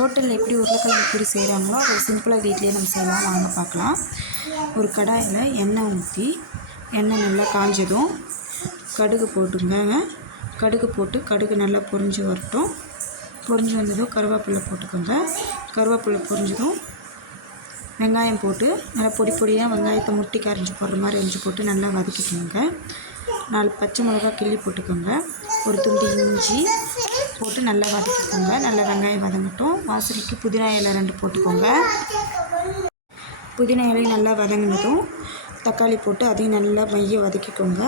ஹோட்டலில் எப்படி உருளைக்கிழங்கு பூரி செய்கிறாங்களோ அதை சிம்பிளாக வீட்லேயே நம்ம செய்யலாம். வாங்க பார்க்கலாம். ஒரு கடாயில் எண்ணெய் ஊற்றி எண்ணெய் நல்லா காஞ்சதும் கடுகு போட்டுங்க. கடுகு போட்டு கடுகு நல்லா பொரிஞ்சு வரட்டும். பொரிஞ்சு வந்ததும் கருவேப்பிலை போட்டுக்கோங்க. கருவேப்பிலை பொரிஞ்சதும் வெங்காயம் போட்டு நல்லா பொடி பொடியாக வெங்காயத்தை முட்டிக்கு அரைஞ்சி போடுற மாதிரி அரைஞ்சி போட்டு நல்லா வதக்கிக்கோங்க. நாலு பச்சை மிளகா கிள்ளி போட்டுக்கோங்க. ஒரு துண்டு இஞ்சி போட்டு நல்லா வதக்கிக்கோங்க. நல்லா வெங்காயம் வதங்கட்டும். வாசனைக்கு புதினா இலை ரெண்டு போட்டுக்கோங்க. புதினா இலை நல்லா வதங்கினதும் தக்காளி போட்டு அதையும் நல்லா மைய வதக்கிக்கோங்க.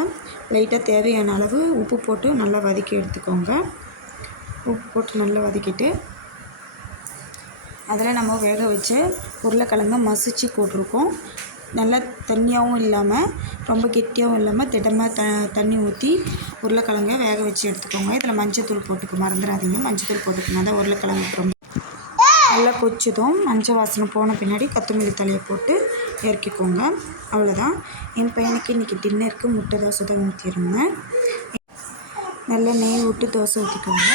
லைட்டாக தேவையான அளவு உப்பு போட்டு நல்லா வதக்கி எடுத்துக்கோங்க. உப்பு போட்டு நல்லா வதக்கிட்டு அதில் நம்ம வேக வச்சு உருளைக்கிழங்க மசிச்சு போட்டிருக்கோம். நல்லா தண்ணியாகவும் இல்லாமல் ரொம்ப கெட்டியாகவும் இல்லாமல் திடமாக த தண்ணி ஊற்றி உருளைக்கிழங்க வேக வச்சு எடுத்துக்கோங்க. இதில் மஞ்சத்தூள் போட்டுக்க மறந்துடாதீங்க மஞ்சத்தூள் போட்டுக்கணும் தான் உருளைக்கிழங்கு ரொம்ப நல்லா கொச்சதும். மஞ்சள் வாசனை போன பின்னாடி கொத்தமல்லி தலையை போட்டு இறக்கிக்கோங்க. அவ்வளோதான் என் பையனுக்கு இன்றைக்கி டின்னருக்கு முட்டை தோசை தான் ஊற்றிடுங்க நல்லா நெய் விட்டு தோசை ஊற்றிக்கோங்க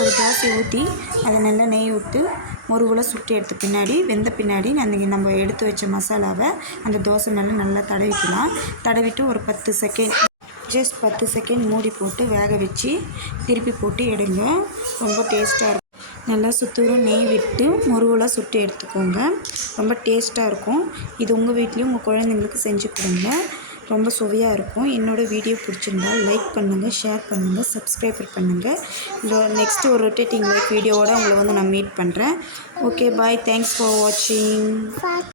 ஒரு தோசை ஊற்றி அதை நல்லா நெய் விட்டு முருகலாக சுட்டி எடுத்த பின்னாடி வெந்த பின்னாடி அந்த நம்ம எடுத்து வச்ச மசாலாவை அந்த தோசை மேலே நல்லா தடவிக்கலாம். தடவிட்டு ஒரு பத்து செகண்ட் ஜஸ்ட் பத்து செகண்ட் மூடி போட்டு வேக வச்சு திருப்பி போட்டு எடுங்க. ரொம்ப டேஸ்ட்டாக இருக்கும். நல்லா சுத்தூரம் நெய் விட்டு முருகலாக சுட்டு எடுத்துக்கோங்க. ரொம்ப டேஸ்ட்டாக இருக்கும். இது உங்கள் வீட்லேயும் உங்கள் குழந்தைங்களுக்கு செஞ்சு கொடுங்க. ரொம்ப சுவையாக இருக்கும். என்னோடய வீடியோ பிடிச்சிருந்தா லைக் பண்ணுங்கள் ஷேர் பண்ணுங்கள் சப்ஸ்கிரைபர் பண்ணுங்கள் நெக்ஸ்ட்டு ஒரு ரொட்டேட்டிங் லைக் வீடியோவோட உங்களை வந்து நான் மீட் பண்ணுறேன் ஓகே பாய் தேங்க்ஸ் ஃபார் வாட்சிங்